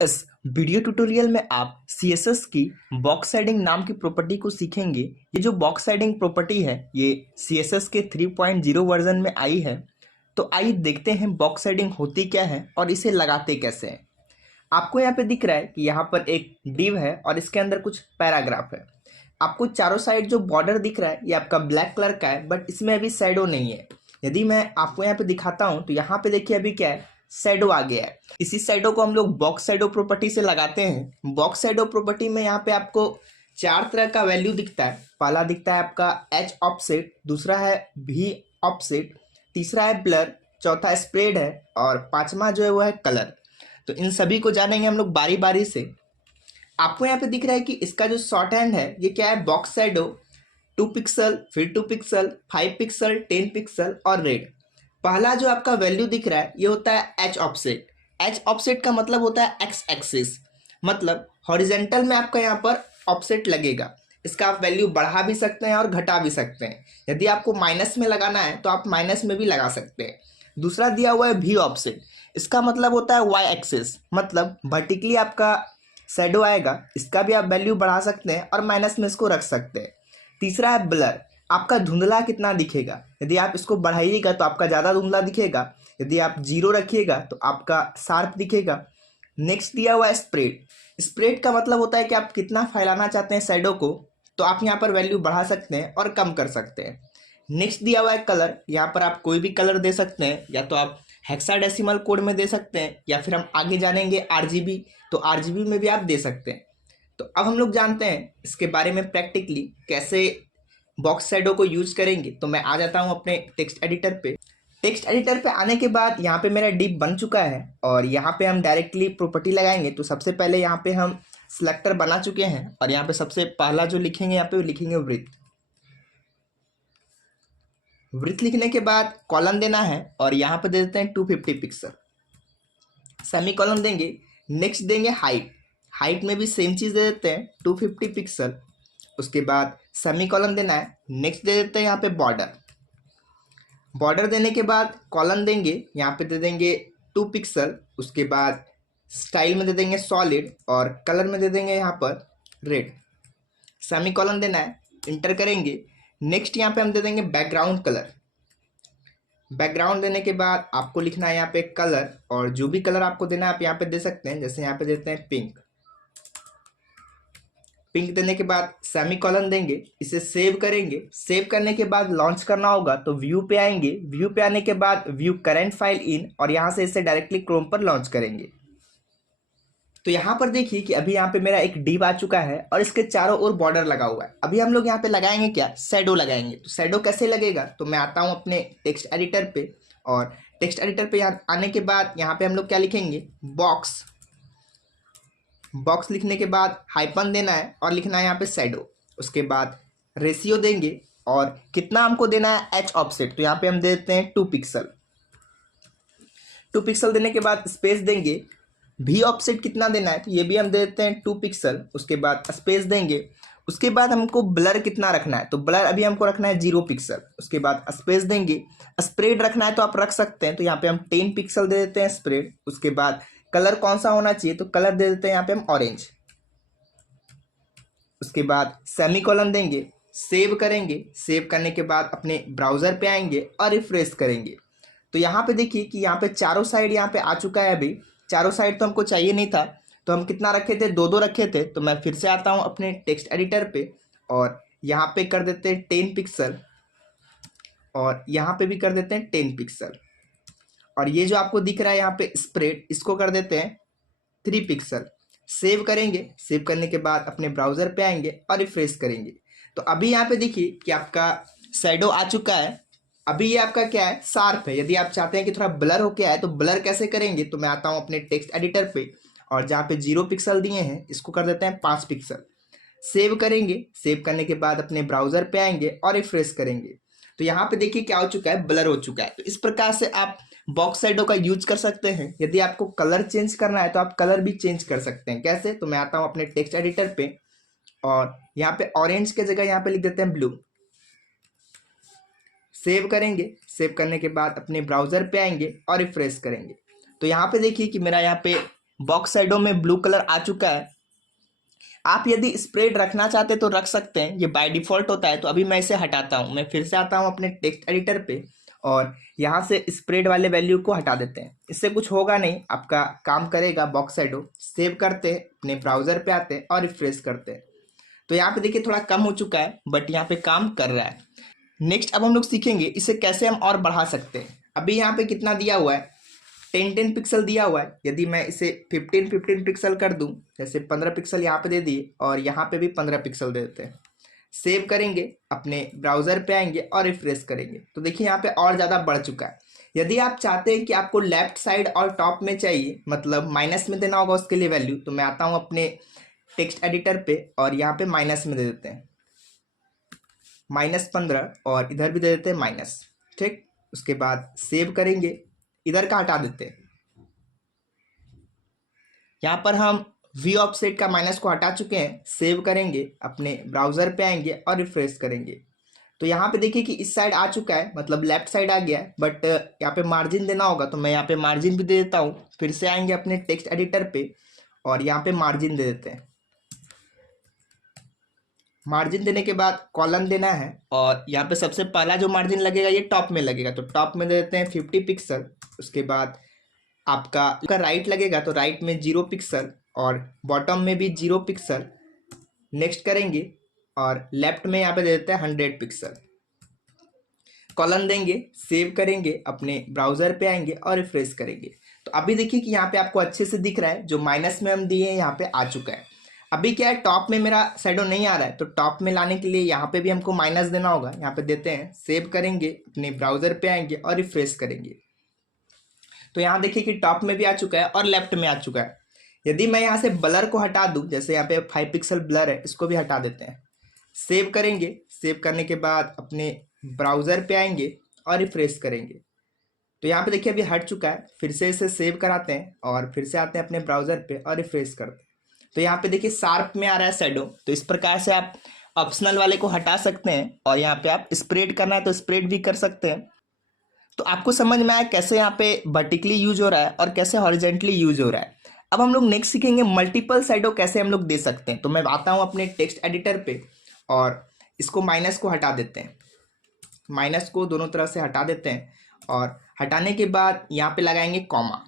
इस video tutorial में आप CSS की बॉक्स शेडिंग नाम की प्रॉपर्टी को सीखेंगे। ये जो बॉक्स शेडिंग प्रॉपर्टी है ये CSS के 3.0 वर्जन में आई है। तो आइए देखते हैं बॉक्स शेडिंग होती क्या है और इसे लगाते कैसे हैं। आपको यहाँ पे दिख रहा है कि यहाँ पर एक डिव है और इसके अंदर कुछ पैराग्राफ है। आपको चारों साइड जो बॉर्डर दिख रहा है ये आपका ब्लैक कलर का है, बट इसमें अभी शैडो नहीं है। यदि मैं आपको यहाँ पे दिखाता हूँ तो यहाँ पे देखिए अभी क्या है, शैडो आ गया है। इसी शैडो को हम लोग बॉक्स शैडो प्रॉपर्टी से लगाते हैं। बॉक्स शैडो प्रॉपर्टी में यहाँ पे आपको चार तरह का वैल्यू दिखता है। पहला दिखता है आपका एच ऑफसेट, दूसरा है भी ऑफसेट, तीसरा है ब्लर, चौथा स्प्रेड है और पांचवा जो है वो है कलर। तो इन सभी को जानेंगे हम लोग बारी बारी से। आपको यहाँ पे दिख रहा है कि इसका जो शॉर्ट हैंड है ये क्या है, बॉक्स शैडो 2 पिक्सल, फिर 2 पिक्सल, 5 पिक्सल, 10 पिक्सल और रेड। पहला जो आपका वैल्यू दिख रहा है ये होता है एच ऑफसेट। एच ऑफसेट का मतलब होता है एक्स एक्सिस, मतलब हॉरिजेंटल में आपका यहाँ पर ऑफसेट लगेगा। इसका आप वैल्यू बढ़ा भी सकते हैं और घटा भी सकते हैं। यदि आपको माइनस में लगाना है तो आप माइनस में भी लगा सकते हैं। दूसरा दिया हुआ है भी ऑफसेट। इसका मतलब होता है वाई एक्सिस, मतलब वर्टिकली आपका शैडो आएगा। इसका भी आप वैल्यू बढ़ा सकते हैं और माइनस में इसको रख सकते हैं। तीसरा है ब्लर, आपका धुंधला कितना दिखेगा। यदि आप इसको बढ़ाइएगा तो आपका ज़्यादा धुंधला दिखेगा, यदि आप जीरो रखिएगा तो आपका शार्प दिखेगा। नेक्स्ट दिया हुआ है स्प्रेड। स्प्रेड का मतलब होता है कि आप कितना फैलाना चाहते हैं शैडो को, तो आप यहाँ पर वैल्यू बढ़ा सकते हैं और कम कर सकते हैं। नेक्स्ट दिया हुआ है कलर। यहाँ पर आप कोई भी कलर दे सकते हैं, या तो आप हेक्साडेसिमल कोड में दे सकते हैं या फिर हम आगे जानेंगे RGB, तो RGB में भी आप दे सकते हैं। तो अब हम लोग जानते हैं इसके बारे में प्रैक्टिकली कैसे बॉक्स शैडो को यूज करेंगे। तो मैं आ जाता हूँ अपने टेक्स्ट एडिटर पे। टेक्स्ट एडिटर पे आने के बाद यहाँ पे मेरा डिव बन चुका है और यहाँ पे हम डायरेक्टली प्रॉपर्टी लगाएंगे। तो सबसे पहले यहाँ पे हम सिलेक्टर बना चुके हैं और यहाँ पे सबसे पहला जो लिखेंगे यहाँ पे लिखेंगे वृत्त। वृत्त लिखने के बाद कॉलन देना है और यहाँ पे दे देते हैं 250 पिक्सल, सेमी कॉलन देंगे। नेक्स्ट देंगे हाइट। हाइट में भी सेम चीज़ दे देते हैं 250 पिक्सल। उसके बाद सेमी कॉलन देना है। नेक्स्ट दे देते हैं यहाँ पे बॉर्डर। बॉर्डर देने के बाद कॉलन देंगे, यहाँ पे दे देंगे 2 पिक्सल। उसके बाद स्टाइल में दे देंगे सॉलिड और कलर में दे देंगे यहाँ पर रेड। सेमी कॉलन देना है, इंटर करेंगे। नेक्स्ट यहाँ पे हम दे देंगे बैकग्राउंड कलर। बैकग्राउंड देने के बाद आपको लिखना है यहाँ पे कलर, और जो भी कलर आपको देना है आप यहाँ पे दे सकते हैं। जैसे यहाँ पे देते हैं पिंक। पिंक देने के बाद सेमी कॉलन देंगे, इसे सेव करेंगे। सेव करने के बाद लॉन्च करना होगा तो व्यू पे आएंगे। व्यू पे आने के बाद व्यू करंट फाइल इन, और यहाँ से इसे डायरेक्टली क्रोम पर लॉन्च करेंगे। तो यहाँ पर देखिए कि अभी यहाँ पे मेरा एक डिव आ चुका है और इसके चारों ओर बॉर्डर लगा हुआ है। अभी हम लोग यहाँ पे लगाएंगे क्या, शैडो लगाएंगे। तो शैडो कैसे लगेगा, तो मैं आता हूँ अपने टेक्स्ट एडिटर पे, और टेक्स्ट एडिटर पे यहाँ आने के बाद यहाँ पे हम लोग क्या लिखेंगे, बॉक्स। बॉक्स लिखने के बाद हाइपन देना है और लिखना है यहाँ पे शैडो। उसके बाद रेशियो देंगे और कितना हमको देना है एच ऑफसेट, तो यहाँ पे हम दे देते हैं 2 पिक्सल। 2 पिक्सल देने के बाद स्पेस देंगे। भी ऑफसेट कितना देना है, तो ये भी हम दे देते हैं 2 पिक्सल। उसके बाद स्पेस देंगे। उसके बाद हमको ब्लर कितना रखना है, तो ब्लर अभी हमको रखना है 0 पिक्सल। उसके बाद स्पेस देंगे। स्प्रेड रखना है तो आप रख सकते हैं, तो यहाँ पे हम 10 पिक्सल दे देते हैं स्प्रेड। उसके बाद कलर कौन सा होना चाहिए, तो कलर दे देते हैं यहाँ पे हम ऑरेंज। उसके बाद सेमी कॉलन देंगे, सेव करेंगे। सेव करने के बाद अपने ब्राउजर पे आएंगे और रिफ्रेश करेंगे। तो यहाँ पे देखिए कि यहाँ पे चारों साइड यहाँ पे आ चुका है। अभी चारों साइड तो हमको चाहिए नहीं था, तो हम कितना रखे थे, 2 रखे थे। तो मैं फिर से आता हूँ अपने टेक्स्ट एडिटर पे और यहाँ पे कर देते हैं 10 पिक्सल, और यहाँ पे भी कर देते हैं 10 पिक्सल। और ये जो आपको दिख रहा है यहाँ पे स्प्रेड, इसको कर देते हैं 3 पिक्सल। सेव करेंगे। सेव करने के बाद अपने ब्राउजर पे आएंगे और रिफ्रेश करेंगे। तो अभी यहाँ पे देखिए कि आपका शैडो आ चुका है। अभी ये आपका क्या है, शार्प है। यदि आप चाहते हैं कि थोड़ा ब्लर हो क्या है, तो ब्लर कैसे करेंगे, तो मैं आता हूँ अपने टेक्स्ट एडिटर पे और जहाँ पे 0 पिक्सल दिए हैं इसको कर देते हैं 5 पिक्सल। सेव करेंगे। सेव करने के बाद अपने ब्राउजर पे आएंगे और रिफ्रेश करेंगे। तो यहाँ पे देखिए क्या हो चुका है, ब्लर हो चुका है। तो इस प्रकार से आप बॉक्स शैडो का यूज कर सकते हैं। यदि आपको कलर चेंज करना है तो आप कलर भी चेंज कर सकते हैं। कैसे, तो मैं आता हूँ अपने टेक्स्ट एडिटर पे और यहाँ पे ऑरेंज के जगह यहाँ पे लिख देते हैं ब्लू। सेव करेंगे। सेव करने के बाद अपने ब्राउजर पे आएंगे और रिफ्रेश करेंगे। तो यहाँ पे देखिए कि मेरा यहाँ पे बॉक्स शैडो में ब्लू कलर आ चुका है। आप यदि स्प्रेड रखना चाहते तो रख सकते हैं, ये बाय डिफॉल्ट होता है। तो अभी मैं इसे हटाता हूँ, मैं फिर से आता हूँ अपने टेक्स्ट एडिटर पे और यहाँ से स्प्रेड वाले वैल्यू को हटा देते हैं। इससे कुछ होगा नहीं, आपका काम करेगा बॉक्स शैडो। सेव करते हैं, अपने ब्राउजर पे आते हैं और रिफ्रेश करते हैं। तो यहाँ पे देखिए थोड़ा कम हो चुका है, बट यहाँ पे काम कर रहा है। नेक्स्ट अब हम लोग सीखेंगे इसे कैसे हम और बढ़ा सकते हैं। अभी यहाँ पे कितना दिया हुआ है, 10 पिक्सल दिया हुआ है। यदि मैं इसे 15 पिक्सल कर दूं, जैसे 15 पिक्सल यहाँ पे दे दिए और यहाँ पे भी 15 पिक्सल दे देते हैं। सेव करेंगे, अपने ब्राउजर पे आएंगे और रिफ्रेश करेंगे तो देखिए यहाँ पे और ज़्यादा बढ़ चुका है। यदि आप चाहते हैं कि आपको लेफ्ट साइड और टॉप में चाहिए, मतलब माइनस में देना होगा उसके लिए वैल्यू, तो मैं आता हूँ अपने टेक्स्ट एडिटर पे और यहाँ पे माइनस में दे देते हैं, -15 और इधर भी दे देते हैं माइनस। ठीक, उसके बाद सेव करेंगे, इधर का हटा देते हैं। यहाँ पर हम वी ऑफसेट का माइनस को हटा चुके हैं। सेव करेंगे, अपने ब्राउजर पे आएंगे और रिफ्रेश करेंगे तो यहाँ पे देखिए कि इस साइड आ चुका है, मतलब लेफ्ट साइड आ गया है। बट यहाँ पे मार्जिन देना होगा तो मैं यहाँ पे मार्जिन भी दे देता हूँ। फिर से आएंगे अपने टेक्स्ट एडिटर पे और यहाँ पे मार्जिन दे देते हैं। मार्जिन देने के बाद कॉलम देना है और यहाँ पे सबसे पहला जो मार्जिन लगेगा ये टॉप में लगेगा, तो टॉप में दे देते हैं 50 पिक्सल। उसके बाद आपका राइट लगेगा तो राइट में 0 पिक्सल और बॉटम में भी 0 पिक्सल। नेक्स्ट करेंगे और लेफ्ट में यहाँ पे दे देते हैं 100 पिक्सल। कॉलम देंगे, सेव करेंगे, अपने ब्राउजर पे आएंगे और रिफ्रेश करेंगे तो अभी देखिए कि यहाँ पे आपको अच्छे से दिख रहा है, जो माइनस में हम दिए हैं यहाँ पे आ चुका है। अभी क्या है, टॉप में मेरा शैडो नहीं आ रहा है तो टॉप में लाने के लिए यहाँ पे भी हमको माइनस देना होगा। यहाँ पे देते हैं, सेव करेंगे, अपने ब्राउजर पे आएंगे और रिफ्रेश करेंगे तो यहाँ देखिए कि टॉप में भी आ चुका है और लेफ्ट में आ चुका है। यदि मैं यहाँ से ब्लर को हटा दूं, जैसे यहाँ पे 5 पिक्सल ब्लर है, इसको भी हटा देते हैं। सेव करेंगे, सेव करने के बाद अपने ब्राउजर पे आएंगे और रिफ्रेश करेंगे तो यहाँ पे देखिए अभी हट चुका है। फिर से इसे सेव कराते हैं और फिर से आते हैं अपने ब्राउजर पे और रिफ्रेश करते हैं तो यहाँ पे देखिए शार्प में आ रहा है शैडो। तो इस प्रकार से आप ऑप्शनल वाले को हटा सकते हैं और यहाँ पे आप स्प्रेड करना है तो स्प्रेड भी कर सकते हैं। तो आपको समझ में आया कैसे यहाँ पे वर्टिकली यूज हो रहा है और कैसे हॉरिजेंटली यूज हो रहा है। अब हम लोग नेक्स्ट सीखेंगे मल्टीपल शैडो कैसे हम लोग दे सकते हैं। तो मैं आता हूँ अपने टेक्स्ट एडिटर पे और इसको माइनस को हटा देते हैं, माइनस को दोनों तरफ से हटा देते हैं और हटाने के बाद यहाँ पे लगाएंगे कॉमा।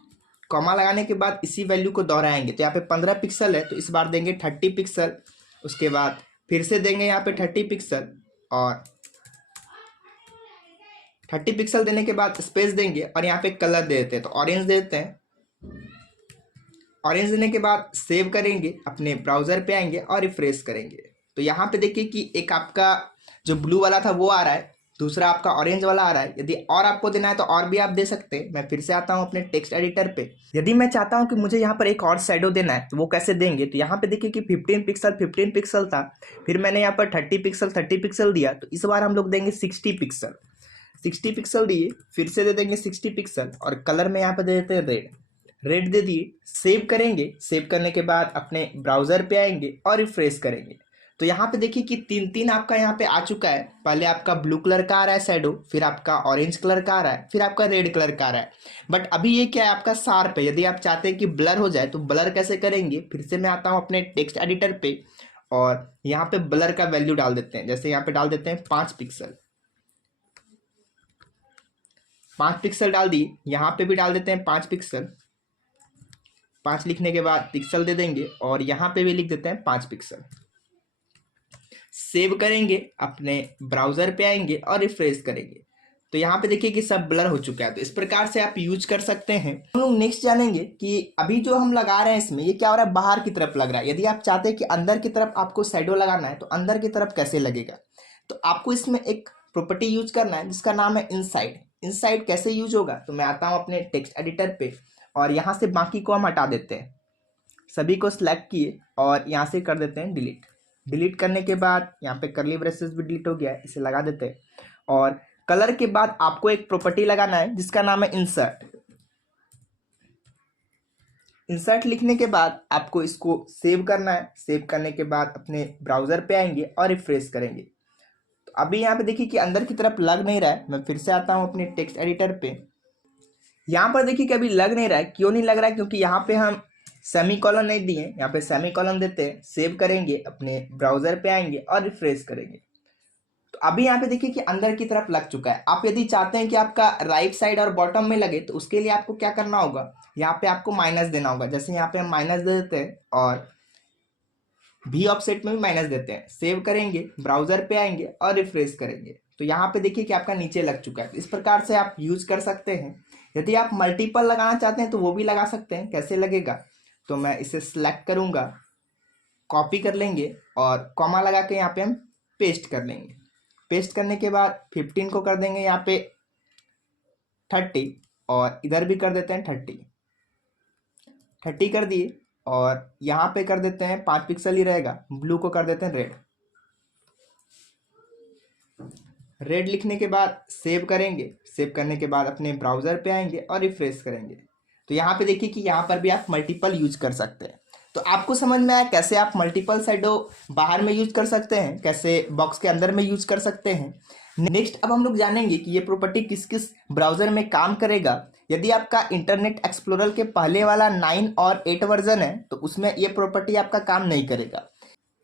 कॉमा लगाने के बाद इसी वैल्यू को दोहराएंगे तो यहाँ पे 15 पिक्सल है तो इस बार देंगे 30 पिक्सल। उसके बाद फिर से देंगे यहाँ पे 30 पिक्सल और 30 पिक्सल देने के बाद स्पेस देंगे और यहाँ पे कलर दे देते हैं तो ऑरेंज दे देते हैं। ऑरेंज देने के बाद सेव करेंगे, अपने ब्राउजर पे आएंगे और रिफ्रेश करेंगे तो यहाँ पे देखिए कि एक आपका जो ब्लू वाला था वो आ रहा है, दूसरा आपका ऑरेंज वाला आ रहा है। यदि और आपको देना है तो और भी आप दे सकते हैं। मैं फिर से आता हूँ अपने टेक्स्ट एडिटर पे। यदि मैं चाहता हूँ कि मुझे यहाँ पर एक और शैडो देना है तो वो कैसे देंगे, तो यहाँ पे देखिए कि 15 पिक्सल था, फिर मैंने यहाँ पर 30 पिक्सल दिया तो इस बार हम लोग देंगे 60 पिक्सल। 60 पिक्सल दिए, फिर से दे देंगे 60 पिक्सल और कलर में यहाँ पे दे देते हैं रेड। रेड दे दिए, सेव करेंगे, सेव करने के बाद अपने ब्राउजर पे आएंगे और रिफ्रेश करेंगे तो यहाँ पे देखिए कि तीन आपका यहाँ पे आ चुका है। पहले आपका ब्लू कलर का आ रहा है शैडो, फिर आपका ऑरेंज कलर का आ रहा है, फिर आपका रेड कलर का आ रहा है। बट अभी ये क्या है, आपका शार्प है। यदि आप चाहते हैं कि ब्लर हो जाए तो ब्लर कैसे करेंगे, फिर से मैं आता हूँ अपने टेक्स्ट एडिटर पे और यहाँ पे ब्लर का वैल्यू डाल देते हैं। जैसे यहाँ पे डाल देते हैं 5 पिक्सल, 5 पिक्सल डाल दिए। यहाँ पे भी डाल देते हैं 5 पिक्सल। 5 लिखने के बाद पिक्सल दे देंगे और यहाँ पे भी लिख देते हैं 5 पिक्सल। सेव करेंगे, अपने ब्राउजर पे आएंगे और रिफ्रेश करेंगे तो यहाँ पे देखिए कि सब ब्लर हो चुका है। तो इस प्रकार से आप यूज कर सकते हैं। हम लोग नेक्स्ट जानेंगे कि अभी जो हम लगा रहे हैं इसमें ये क्या हो रहा है, बाहर की तरफ लग रहा है। यदि आप चाहते हैं कि अंदर की तरफ आपको शैडो लगाना है तो अंदर की तरफ कैसे लगेगा, तो आपको इसमें एक प्रॉपर्टी यूज करना है जिसका नाम है इनसाइड। इनसाइड कैसे यूज होगा, तो मैं आता हूँ अपने टेक्स्ट एडिटर पे और यहाँ से बाकी को हम हटा देते हैं। सभी को सिलेक्ट किए और यहाँ से कर देते हैं डिलीट। डिलीट करने के बाद यहाँ पे करली ब्रेसेस भी डिलीट हो गया है, इसे लगा देते हैं। और कलर के बाद आपको एक प्रॉपर्टी लगाना है जिसका नाम है इंसर्ट। इंसर्ट लिखने के बाद आपको इसको सेव करना है। सेव करने के बाद अपने ब्राउजर पे आएंगे और रिफ्रेश करेंगे तो अभी यहाँ पे देखिए कि अंदर की तरफ लग नहीं रहा है। मैं फिर से आता हूँ अपने टेक्स्ट एडिटर पे। यहाँ पर देखिए कि अभी लग नहीं रहा है। क्यों नहीं लग रहा है, क्योंकि यहाँ पे हम सेमीकोलन नहीं दिए, यहाँ पे सेमीकोलन देते हैं, सेव करेंगे, अपने ब्राउजर पे आएंगे और रिफ्रेश करेंगे। तो अभी यहाँ पे देखिए कि अंदर की तरफ लग चुका है। आप यदि चाहते हैं कि आपका राइट साइड और बॉटम में लगे तो उसके लिए आपको क्या करना होगा, यहाँ पे आपको माइनस देना होगा। जैसे यहाँ पे हम माइनस दे देते हैं और भी ऑफसेट में भी माइनस देते हैं, सेव करेंगे, ब्राउजर पे आएंगे और रिफ्रेश करेंगे। तो यहाँ पे देखिए कि आपका नीचे लग चुका है। इस प्रकार से आप यूज कर सकते हैं। यदि आप मल्टीपल लगाना चाहते हैं तो वो भी लगा सकते हैं। कैसे लगेगा, तो मैं इसे सिलेक्ट करूंगा, कॉपी कर लेंगे और कॉमा लगा के यहाँ पे हम पेस्ट कर लेंगे। पेस्ट करने के बाद 15 को कर देंगे यहाँ पे 30 और इधर भी कर देते हैं 30 कर दिए और यहाँ पे कर देते हैं 5 पिक्सल ही रहेगा, ब्लू को कर देते हैं रेड लिखने के बाद सेव करेंगे। सेव करने के बाद अपने ब्राउजर पे आएंगे और रिफ्रेश करेंगे। तो यहाँ पे देखिए कि यहाँ पर भी आप मल्टीपल यूज कर सकते हैं। तो आपको समझ में आया कैसे आप मल्टीपल शैडो बाहर में यूज कर सकते हैं, कैसे बॉक्स के अंदर में यूज कर सकते हैं। नेक्स्ट अब हम लोग जानेंगे कि ये प्रॉपर्टी किस किस ब्राउजर में काम करेगा। यदि आपका इंटरनेट एक्सप्लोरर के पहले वाला 9 और 8 वर्जन है तो उसमें ये प्रॉपर्टी आपका काम नहीं करेगा।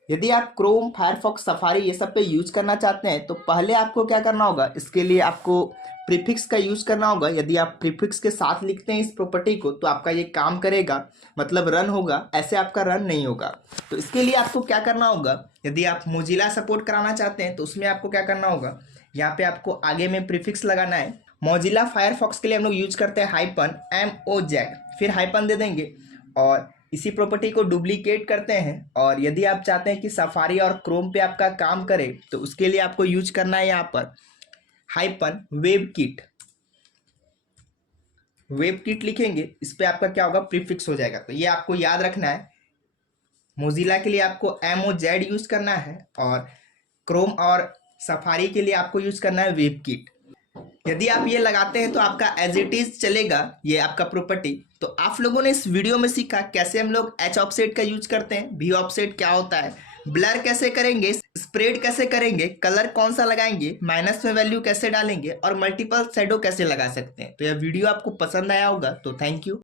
यदि आप क्रोम, फायरफॉक्स, सफारी ये सब पे यूज करना चाहते हैं तो पहले आपको क्या करना होगा, इसके लिए आपको प्रीफिक्स का यूज करना होगा। यदि आप प्रीफिक्स के साथ लिखते हैं इस प्रॉपर्टी को तो आपका ये काम करेगा, मतलब रन होगा। ऐसे आपका रन नहीं होगा। तो इसके लिए आपको क्या करना होगा, यदि आप मोजिला सपोर्ट कराना चाहते हैं तो उसमें आपको क्या करना होगा, यहाँ पे आपको आगे में प्रीफिक्स लगाना है। मोजिला फायरफॉक्स के लिए हम लोग यूज करते हैं -MOZ, फिर हाइपन दे देंगे और इसी प्रॉपर्टी को डुप्लीकेट करते हैं। और यदि आप चाहते हैं कि सफारी और क्रोम पे आपका काम करे तो उसके लिए आपको यूज करना है यहाँ पर -WebKit। WebKit लिखेंगे, इस पे आपका क्या होगा, प्रीफिक्स हो जाएगा। तो ये आपको याद रखना है। मोजिला के लिए आपको MOZ यूज करना है और क्रोम और सफारी के लिए आपको यूज करना है WebKit। यदि आप ये लगाते हैं तो आपका एज इट इज चलेगा ये आपका प्रॉपर्टी। तो आप लोगों ने इस वीडियो में सीखा कैसे हम लोग H ऑफसेट का यूज करते हैं, V ऑफसेट क्या होता है, ब्लर कैसे करेंगे, स्प्रेड कैसे करेंगे, कलर कौन सा लगाएंगे, माइनस में वैल्यू कैसे डालेंगे और मल्टीपल शैडो कैसे लगा सकते हैं। तो यह वीडियो आपको पसंद आया होगा, तो थैंक यू।